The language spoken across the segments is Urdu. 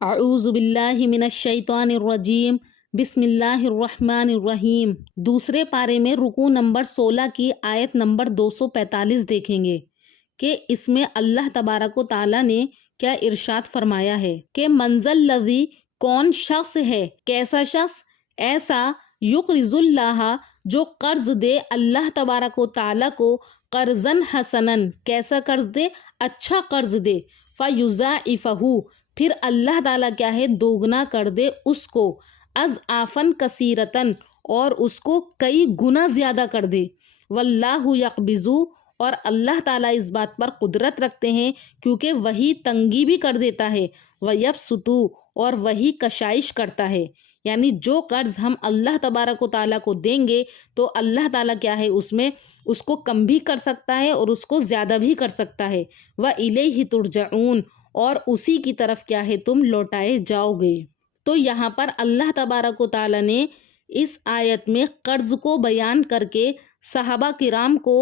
اعوذ باللہ من الشیطان الرجیم، بسم اللہ الرحمن الرحیم۔ دوسرے پارے میں رکوع نمبر 16 کی آیت نمبر 245 دیکھیں گے کہ اس میں اللہ تبارک و تعالیٰ نے کیا ارشاد فرمایا ہے کہ منزل لذی، کون شخص ہے، کیسا شخص، ایسا یقرض اللہ جو قرض دے اللہ تبارک و تعالیٰ کو، قرضاً حسناً، کیسا قرض دے، اچھا قرض دے، فیضاعفہ، پھر اللہ تعالیٰ کیا ہے دوگنا کر دے اس کو، اضعافاً کثیرتاً، اور اس کو کئی گنا زیادہ کر دے، واللہ یقبض، اور اللہ تعالیٰ اس بات پر قدرت رکھتے ہیں کیونکہ وہی تنگی بھی کر دیتا ہے، ویبسط، اور وہی کشائش کرتا ہے۔ یعنی جو قرض ہم اللہ تبارک و تعالیٰ کو دیں گے تو اللہ تعالیٰ کیا ہے اس میں اس کو کم بھی کر سکتا ہے اور اس کو زیادہ بھی کر سکتا ہے۔ وَإِلَيْهِ تُرْجَعُونَ، اور اسی کی طرف کیا ہے تم لوٹائے جاؤ گے۔ تو یہاں پر اللہ تبارک و تعالیٰ نے اس آیت میں قرض کو بیان کر کے صحابہ کرام کو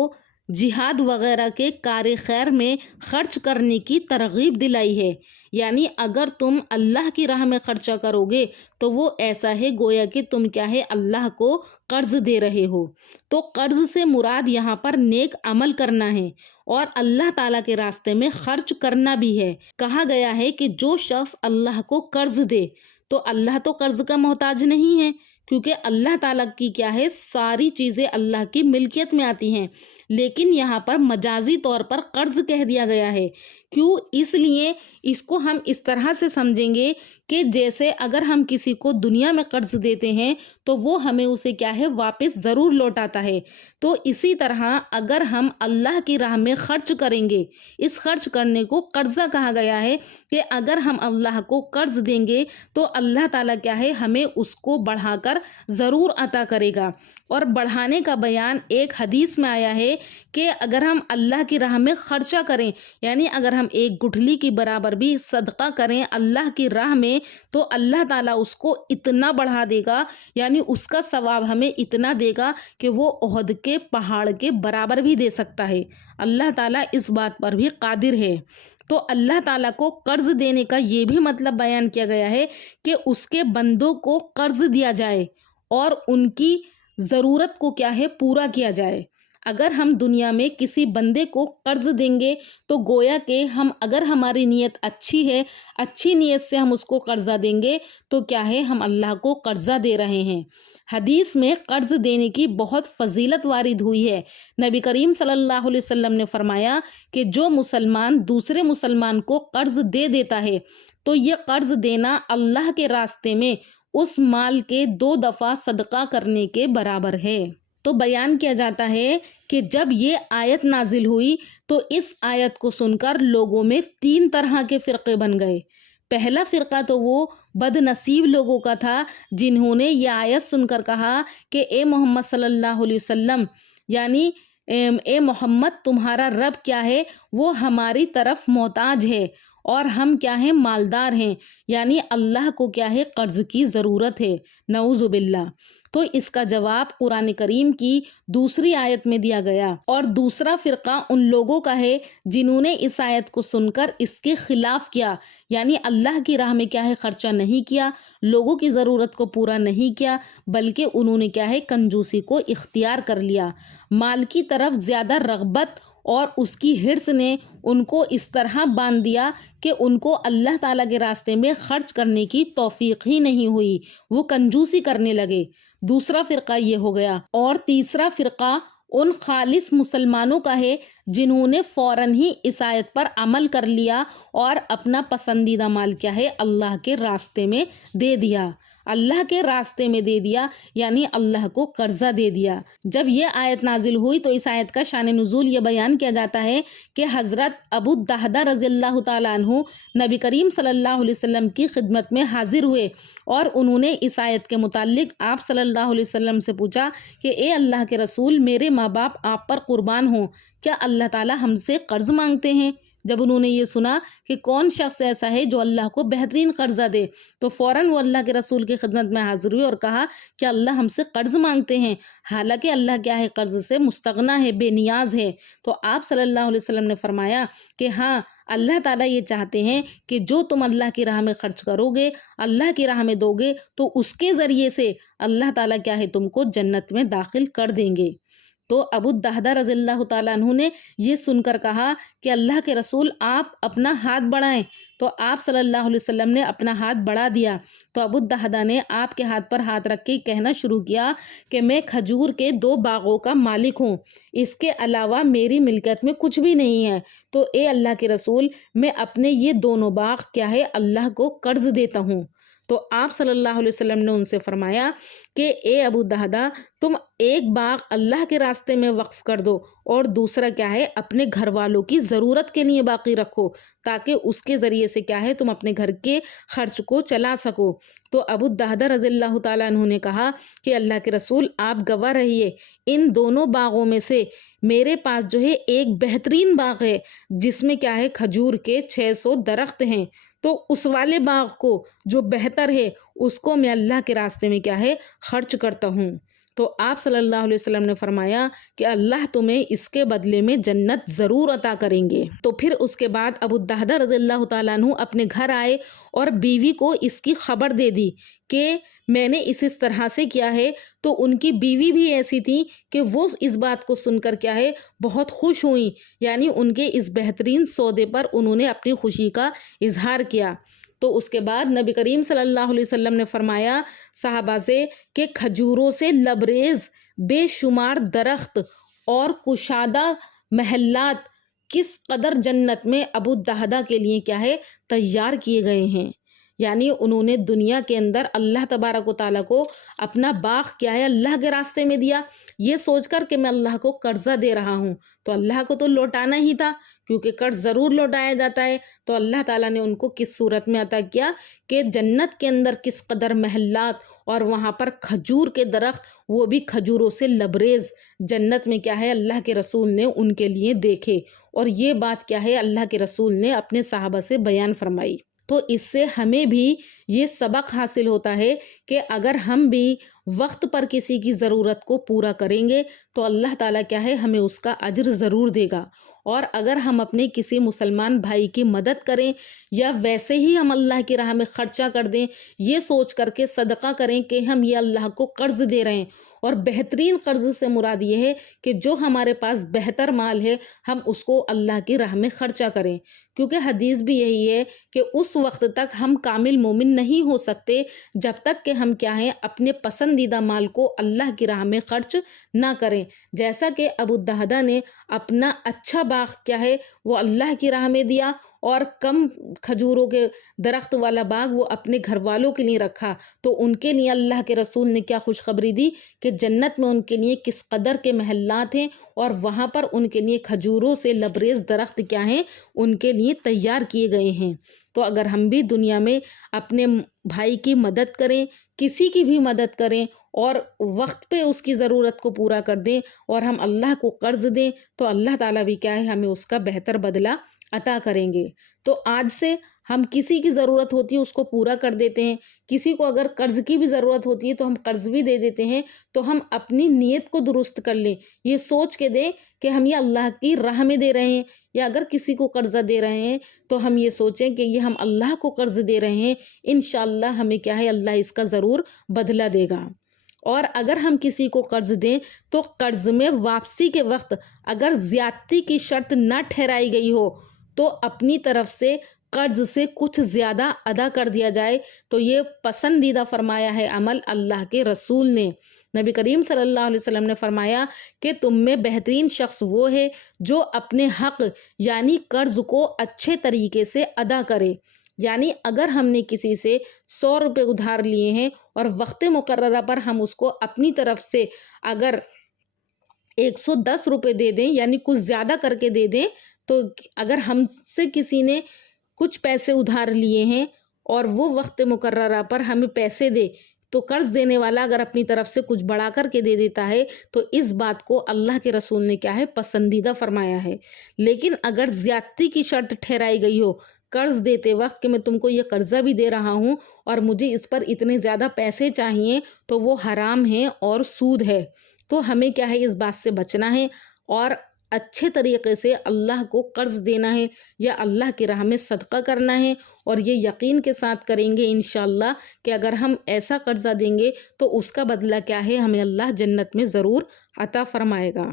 جہاد وغیرہ کے کار خیر میں خرچ کرنے کی ترغیب دلائی ہے۔ یعنی اگر تم اللہ کی راہ میں خرچہ کرو گے تو وہ ایسا ہے گویا کہ تم کیا ہے اللہ کو قرض دے رہے ہو۔ تو قرض سے مراد یہاں پر نیک عمل کرنا ہے اور اللہ تعالیٰ کے راستے میں خرچ کرنا بھی ہے۔ کہا گیا ہے کہ جو شخص اللہ کو قرض دے تو اللہ تو قرض کا محتاج نہیں ہے، کیونکہ اللہ تعالیٰ کی کیا ہے ساری چیزیں اللہ کی ملکیت میں آتی ہیں، لیکن یہاں پر مجازی طور پر قرض کہہ دیا گیا ہے۔ کیوں؟ اس لیے اس کو ہم اس طرح سے سمجھیں گے کہ جیسے اگر ہم کسی کو دنیا میں قرض دیتے ہیں تو وہ ہمیں اسے کیا ہے واپس ضرور لوٹاتا ہے، تو اسی طرح اگر ہم اللہ کی راہ میں خرچ کریں گے، اس خرچ کرنے کو قرضہ کہا گیا ہے کہ اگر ہم اللہ کو قرض دیں گے تو اللہ تعالیٰ کیا ہے ہمیں اس کو بڑھا کر ضرور عطا کرے گا۔ اور بڑھانے کا بیان ایک حدیث میں آیا ہے کہ اگر ہم اللہ کی راہ میں خرچہ کریں، یعنی اگر ہم ایک گٹھلی کی برابر بھی صدقہ کریں اللہ کی راہ میں تو اللہ تعالیٰ اس کو اتنا بڑھا دے گا، یعنی اس کا ثواب ہمیں اتنا دے گا کہ وہ احد کے پہاڑ کے برابر بھی دے سکتا ہے۔ اللہ تعالیٰ اس بات پر بھی قادر ہے۔ تو اللہ تعالیٰ کو قرض دینے کا یہ بھی مطلب بیان کیا گیا ہے کہ اس کے بندوں کو قرض دیا جائے اور ان کی ضرورت کو کیا ہے پورا کیا جائے۔ اگر ہم دنیا میں کسی بندے کو قرض دیں گے تو گویا کہ ہم اگر ہماری نیت اچھی ہے، اچھی نیت سے ہم اس کو قرضہ دیں گے تو کیا ہے ہم اللہ کو قرضہ دے رہے ہیں۔ حدیث میں قرض دینے کی بہت فضیلت وارد ہوئی ہے۔ نبی کریم صلی اللہ علیہ وسلم نے فرمایا کہ جو مسلمان دوسرے مسلمان کو قرض دے دیتا ہے تو یہ قرض دینا اللہ کے راستے میں اس مال کے 2 دفعہ صدقہ کرنے کے برابر ہے۔ تو بیان کیا جاتا ہے کہ جب یہ آیت نازل ہوئی تو اس آیت کو سن کر لوگوں میں 3 طرح کے فرقے بن گئے۔ پہلا فرقہ تو وہ بد نصیب لوگوں کا تھا جنہوں نے یہ آیت سن کر کہا کہ اے محمد صلی اللہ علیہ وسلم، یعنی اے محمد تمہارا رب کیا ہے وہ ہماری طرف محتاج ہے اور ہم کیا ہیں مالدار ہیں، یعنی اللہ کو کیا ہے قرض کی ضرورت ہے، نعوذ باللہ۔ تو اس کا جواب قرآن کریم کی دوسری آیت میں دیا گیا۔ اور دوسرا فرقہ ان لوگوں کا ہے جنہوں نے اس آیت کو سن کر اس کے خلاف کیا، یعنی اللہ کی راہ میں کیا ہے خرچہ نہیں کیا، لوگوں کی ضرورت کو پورا نہیں کیا، بلکہ انہوں نے کیا ہے کنجوسی کو اختیار کر لیا۔ مال کی طرف زیادہ رغبت اور اس کی حرص نے ان کو اس طرح باندھ دیا کہ ان کو اللہ تعالیٰ کے راستے میں خرچ کرنے کی توفیق ہی نہیں ہوئی، وہ کنجوسی کرنے لگے۔ دوسرا فرقہ یہ ہو گیا۔ اور تیسرا فرقہ ان خالص مسلمانوں کا ہے جنہوں نے فوراً ہی اس آیت پر عمل کر لیا اور اپنا پسندیدہ مال کیا ہے اللہ کے راستے میں دے دیا، اللہ کے راستے میں دے دیا، یعنی اللہ کو قرضہ دے دیا۔ جب یہ آیت نازل ہوئی تو اس آیت کا شان نزول یہ بیان کیا جاتا ہے کہ حضرت ابو الدہدہ رضی اللہ تعالیٰ عنہ نبی کریم صلی اللہ علیہ وسلم کی خدمت میں حاضر ہوئے اور انہوں نے اس آیت کے متعلق آپ صلی اللہ علیہ وسلم سے پوچھا کہ اے اللہ کے رسول، میرے ماں باپ آپ پر قربان ہوں، کیا اللہ تعالیٰ ہم سے قرض مانگتے ہیں؟ جب انہوں نے یہ سنا کہ کون شخص ایسا ہے جو اللہ کو بہترین قرضہ دے تو فوراً وہ اللہ کے رسول کی خدمت میں حاضر ہوئی اور کہا کہ اللہ ہم سے قرض مانگتے ہیں، حالانکہ اللہ کیا ہے قرض سے مستغنا ہے، بے نیاز ہے۔ تو آپ صلی اللہ علیہ وسلم نے فرمایا کہ ہاں، اللہ تعالیٰ یہ چاہتے ہیں کہ جو تم اللہ کی راہ میں خرچ کرو گے، اللہ کی راہ میں دو گے تو اس کے ذریعے سے اللہ تعالیٰ کیا ہے تم کو جنت میں داخل کر دیں گے۔ تو ابو الدہدہ رضی اللہ تعالیٰ عنہ نے یہ سن کر کہا کہ اللہ کے رسول آپ اپنا ہاتھ بڑھائیں، تو آپ صلی اللہ علیہ وسلم نے اپنا ہاتھ بڑھا دیا۔ تو ابو الدہدہ نے آپ کے ہاتھ پر ہاتھ رکھ کے کہنا شروع کیا کہ میں کھجور کے 2 باغوں کا مالک ہوں، اس کے علاوہ میری ملکیت میں کچھ بھی نہیں ہے، تو اے اللہ کے رسول میں اپنے یہ دونوں باغ کیا ہے اللہ کو قرض دیتا ہوں۔ تو آپ صلی اللہ علیہ وسلم نے ان سے فرمایا کہ اے ابو الدہدہ تم ایک باغ اللہ کے راستے میں وقف کر دو اور دوسرا کیا ہے اپنے گھر والوں کی ضرورت کے لیے باقی رکھو، تاکہ اس کے ذریعے سے کیا ہے تم اپنے گھر کے خرچ کو چلا سکو۔ تو ابو الدہدہ رضی اللہ تعالیٰ عنہ نے کہا کہ اللہ کے رسول آپ گواہ رہیے، ان دونوں باغوں میں سے میرے پاس جو ہے ایک بہترین باغ ہے جس میں کیا ہے کھجور کے 600 درخت ہیں، تو اس والے باغ کو جو بہتر ہے اس کو میں اللہ کے راستے میں کیا ہے خرچ کرتا ہوں۔ تو آپ صلی اللہ علیہ وسلم نے فرمایا کہ اللہ تمہیں اس کے بدلے میں جنت ضرور عطا کریں گے۔ تو پھر اس کے بعد ابو الدہدہ رضی اللہ تعالیٰ عنہ اپنے گھر آئے اور بیوی کو اس کی خبر دے دی کہ میں نے اس طرح سے کیا ہے، تو ان کی بیوی بھی ایسی تھی کہ وہ اس بات کو سن کر کیا ہے بہت خوش ہوئیں، یعنی ان کے اس بہترین سودے پر انہوں نے اپنی خوشی کا اظہار کیا۔ تو اس کے بعد نبی کریم صلی اللہ علیہ وسلم نے فرمایا صحابہ سے کہ کھجوروں سے لبریز بے شمار درخت اور کشادہ محلات کس قدر جنت میں ابو الدہدہ کے لیے کیا ہے تیار کیے گئے ہیں، یعنی انہوں نے دنیا کے اندر اللہ تبارک و تعالیٰ کو اپنا باغ کیا ہے اللہ کے راستے میں دیا، یہ سوچ کر کہ میں اللہ کو قرضہ دے رہا ہوں، تو اللہ کو تو لوٹانا ہی تھا کیونکہ قرض ضرور لوٹایا جاتا ہے۔ تو اللہ تعالیٰ نے ان کو کس صورت میں عطا کیا کہ جنت کے اندر کس قدر محلات اور وہاں پر کھجور کے درخت، وہ بھی کھجوروں سے لبریز جنت میں کیا ہے اللہ کے رسول نے ان کے لیے دیکھے، اور یہ بات کیا ہے اللہ کے رسول نے اپنے صحابہ سے بیان فرمائی۔ تو اس سے ہمیں بھی یہ سبق حاصل ہوتا ہے کہ اگر ہم بھی وقت پر کسی کی ضرورت کو پورا کریں گے تو اللہ تعالیٰ کیا ہے ہمیں اس کا اجر ضرور دے گا، اور اگر ہم اپنے کسی مسلمان بھائی کی مدد کریں یا ویسے ہی ہم اللہ کی راہ میں خرچہ کر دیں، یہ سوچ کر کے صدقہ کریں کہ ہم یہ اللہ کو قرض دے رہے ہیں، اور بہترین قرض سے مراد یہ ہے کہ جو ہمارے پاس بہتر مال ہے ہم اس کو اللہ کی راہ میں خرچہ کریں، کیونکہ حدیث بھی یہی ہے کہ اس وقت تک ہم کامل مومن نہیں ہو سکتے جب تک کہ ہم کیا ہیں اپنے پسندیدہ مال کو اللہ کی راہ میں خرچ نہ کریں، جیسا کہ ابو الدہدہ نے اپنا اچھا باغ کیا ہے وہ اللہ کی راہ میں دیا اور کم کھجوروں کے درخت والا باغ وہ اپنے گھر والوں کے لیے رکھا، تو ان کے لیے اللہ کے رسول نے کیا خوشخبری دی کہ جنت میں ان کے لیے کس قدر کے محلات ہیں، اور وہاں پر ان کے لیے کھجوروں سے لبریز درخت کیا ہیں ان کے لیے تیار کیے گئے ہیں۔ تو اگر ہم بھی دنیا میں اپنے بھائی کی مدد کریں، کسی کی بھی مدد کریں اور وقت پہ اس کی ضرورت کو پورا کر دیں اور ہم اللہ کو قرض دیں، تو اللہ تعالیٰ بھی کیا ہے ہمیں اس کا بہتر بدلہ عطا کریں گے۔ تو آج سے ہم کسی کی ضرورت ہوتی ہے اس کو پورا کر دیتے ہیں، کسی کو اگر قرض کی بھی ضرورت ہوتی ہے تو ہم قرض بھی دے دیتے ہیں، تو ہم اپنی نیت کو درست کر لیں، یہ سوچ کے دیں کہ ہم یہ اللہ کی راہ میں دے رہے ہیں، یا اگر کسی کو قرضہ دے رہے ہیں تو ہم یہ سوچیں کہ یہ ہم اللہ کو قرض دے رہے ہیں، انشاءاللہ ہمیں کیا ہے اللہ اس کا ضرور بدلہ دے گا۔ اور اگر ہم کسی کو قرض دیں تو قرض میں واپسی کے وقت اگر زیادتی کی شرط نہ ٹھہرائی گئی ہو تو اپنی طرف سے قرض سے کچھ زیادہ ادا کر دیا جائے، تو یہ پسندیدہ فرمایا ہے عمل اللہ کے رسول نے۔ نبی کریم صلی اللہ علیہ وسلم نے فرمایا کہ تم میں بہترین شخص وہ ہے جو اپنے حق یعنی قرض کو اچھے طریقے سے ادا کرے، یعنی اگر ہم نے کسی سے 100 روپے ادھار لیے ہیں اور وقت مقررہ پر ہم اس کو اپنی طرف سے اگر 110 روپے دے دیں، یعنی کچھ زیادہ کر کے دے دیں، تو اگر ہم سے کسی نے کچھ پیسے ادھار لیے ہیں اور وہ وقت مقررہ پر ہمیں پیسے دے تو قرض دینے والا اگر اپنی طرف سے کچھ بڑھا کر کے دے دیتا ہے تو اس بات کو اللہ کے رسول نے کیا ہے پسندیدہ فرمایا ہے۔ لیکن اگر زیادتی کی شرط ٹھہرائی گئی ہو قرض دیتے وقت کہ میں تم کو یہ قرضہ بھی دے رہا ہوں اور مجھے اس پر اتنے زیادہ پیسے چاہیے، تو وہ حرام ہے اور سود ہے۔ تو ہمیں کیا ہے اس بات سے بچنا ہے اور اچھے طریقے سے اللہ کو قرض دینا ہے یا اللہ کی راہ میں صدقہ کرنا ہے، اور یہ یقین کے ساتھ کریں گے انشاءاللہ کہ اگر ہم ایسا قرضہ دیں گے تو اس کا بدلہ کیا ہے ہمیں اللہ جنت میں ضرور عطا فرمائے گا۔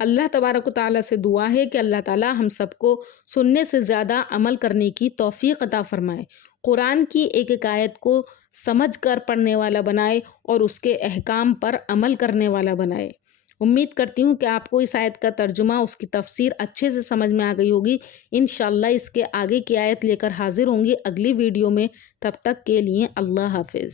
اللہ تبارک و تعالیٰ سے دعا ہے کہ اللہ تعالیٰ ہم سب کو سننے سے زیادہ عمل کرنے کی توفیق عطا فرمائے، قرآن کی ایک ایک آیت کو سمجھ کر پڑھنے والا بنائے اور اس کے احکام پر عمل کرنے والا بنائے۔ امید کرتی ہوں کہ آپ کو اس آیت کا ترجمہ، اس کی تفسیر اچھے سے سمجھ میں آ گئی ہوگی۔ انشاءاللہ اس کے آگے کی آیت لے کر حاضر ہوں گی اگلی ویڈیو میں، تب تک کے لیے اللہ حافظ۔